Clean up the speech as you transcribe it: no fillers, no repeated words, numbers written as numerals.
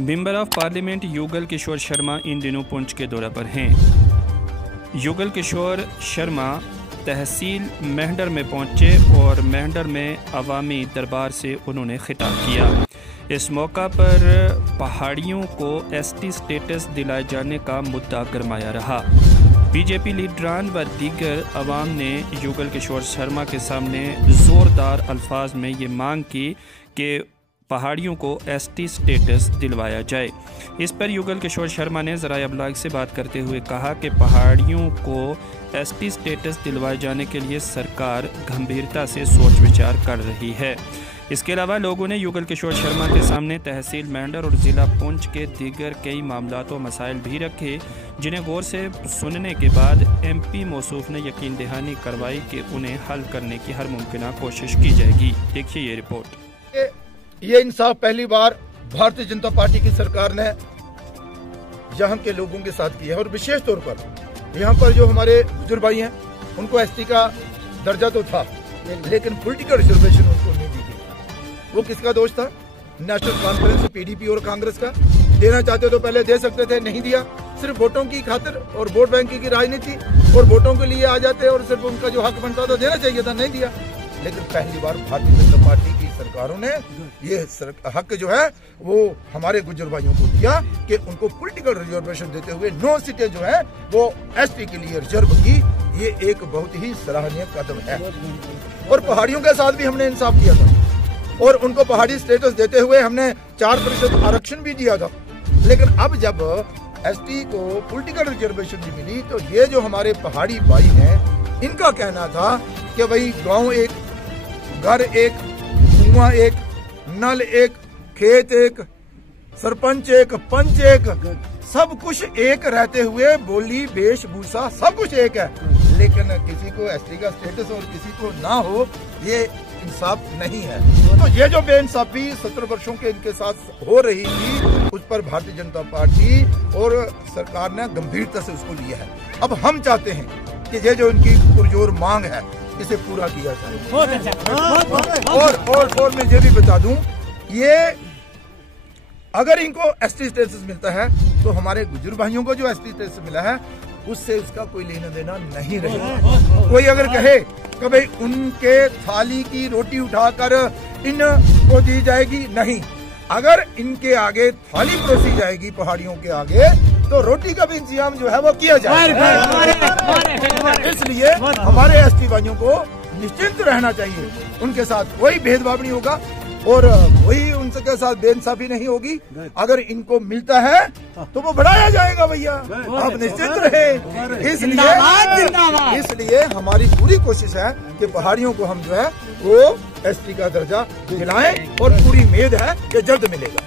Member of parliament Yugal Kishore Sharma इन दिनों पुंछ के दौरे पर हैं। युगल किशोर शर्मा तहसील मेहंडर में पहुंचे और मेहंडर में अवामी दरबार से उन्होंने खिताब किया। इस मौका पर पहाड़ियों को एसटी स्टेटस दिलाए जाने का मुद्दा गरमाया रहा। बीजेपी लीडरान व दीगर अवाम ने युगल किशोर शर्मा के सामने ज़ोरदार अल्फाज में ये मांग की कि पहाड़ियों को एसटी स्टेटस दिलवाया जाए। इस पर युगल किशोर शर्मा ने ज़राए अबलाग से बात करते हुए कहा कि पहाड़ियों को एसटी स्टेटस दिलवाए जाने के लिए सरकार गंभीरता से सोच विचार कर रही है। इसके अलावा लोगों ने युगल किशोर शर्मा के सामने तहसील मेहंडर और ज़िला पुंछ के दीगर कई मामलात व मसाइल भी रखे, जिन्हें गौर से सुनने के बाद MP मौसूफ ने यकीन दहानी करवाई कि उन्हें हल करने की हर मुमकिन कोशिश की जाएगी। देखिए ये रिपोर्ट। ये इंसाफ पहली बार भारतीय जनता पार्टी की सरकार ने यहाँ के लोगों के साथ किया है और विशेष तौर पर यहाँ पर जो हमारे बुजुर्ग भाई हैं उनको ST का दर्जा तो था, लेकिन पॉलिटिकल रिजर्वेशन उनको नहीं दी गई। वो किसका दोष था? नेशनल कॉन्फ्रेंस PDP और कांग्रेस का। देना चाहते तो पहले दे सकते थे, नहीं दिया। सिर्फ वोटों की खातिर और वोट बैंक की राजनीति और वोटों के लिए आ जाते और सिर्फ उनका जो हक बनता था देना चाहिए था, नहीं दिया। लेकिन पहली बार भारतीय जनता पार्टी की सरकारों ने ये हक जो है वो हमारे गुजर भाइयों को दिया कि उनको पॉलिटिकल रिजर्वेशन देते हुए 9 सीटें जो है वो ST के लिए रिजर्व की। ये एक बहुत ही सराहनीय कदम है। और पहाड़ियों के साथ भी हमने इंसाफ किया था और उनको पहाड़ी स्टेटस देते हुए हमने 4% आरक्षण भी दिया था। लेकिन अब जब ST को पॉलिटिकल रिजर्वेशन भी मिली तो ये जो हमारे पहाड़ी भाई हैं इनका कहना था कि भाई गांव एक, घर एक, कुआं एक, नल एक, खेत एक, सरपंच एक, पंच एक, सब कुछ एक रहते हुए बोली वेशभूषा सब कुछ एक है, लेकिन किसी को ST का स्टेटस और किसी को ना हो, ये इंसाफ नहीं है। तो ये जो बेइंसाफी 17 वर्षों के इनके साथ हो रही थी उस पर भारतीय जनता पार्टी और सरकार ने गंभीरता से उसको लिया है। अब हम चाहते हैं कि ये जो इनकी पुरजोर मांग है इसे पूरा किया जाए। और मैं ये भी बता दूं, ये अगर इनको ST स्टेटस मिलता है तो हमारे गुजर भाइयों को जो ST स्टेटस मिला है उससे इसका कोई लेना देना नहीं रहेगा। कोई अगर कहे कि भाई उनके थाली की रोटी उठाकर इनको दी जाएगी, नहीं। अगर इनके आगे थाली परोसी जाएगी पहाड़ियों के आगे तो रोटी का भी इंतजाम जो है वो किया जाएगा। इसलिए हमारे ST भाइयों को निश्चिंत रहना चाहिए, उनके साथ कोई भेदभाव नहीं होगा और कोई उनके साथ बेइंसाफी नहीं होगी। अगर इनको मिलता है तो वो बढ़ाया जाएगा भैया, आप निश्चिंत रहे। इसलिए हमारी पूरी कोशिश है कि पहाड़ियों को हम जो है वो ST का दर्जा दिलाएं और पूरी उम्मीद है कि जल्द मिलेगा।